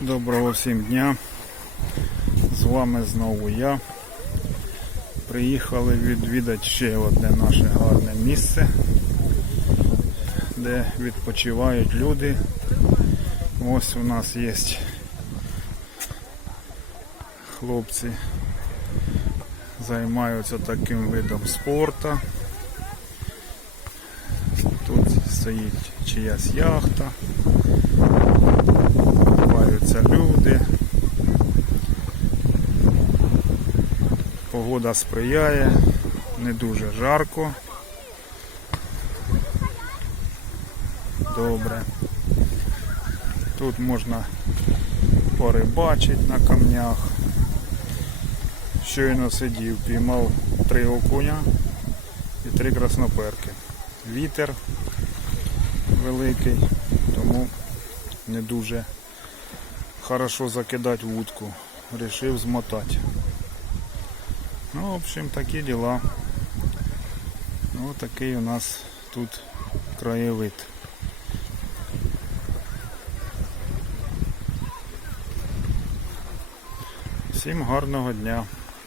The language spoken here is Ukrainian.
Доброго всім дня. З вами знову я. Приїхали відвідати ще одне наше гарне місце, де відпочивають люди. Ось у нас є хлопці, займаються таким видом спорту. Тут стоїть чиясь яхта купаються люди. Погода сприяє, не дуже жарко. Добре. Тут можна порибачити на камнях. Щойно сидів, піймав три окуня і три красноперки. Вітер великий, тому не дуже хорошо закидати вудку. Решив змотати. Ну, в общем, такі діла. Вот такий у нас тут краєвид. Всім гарного дня.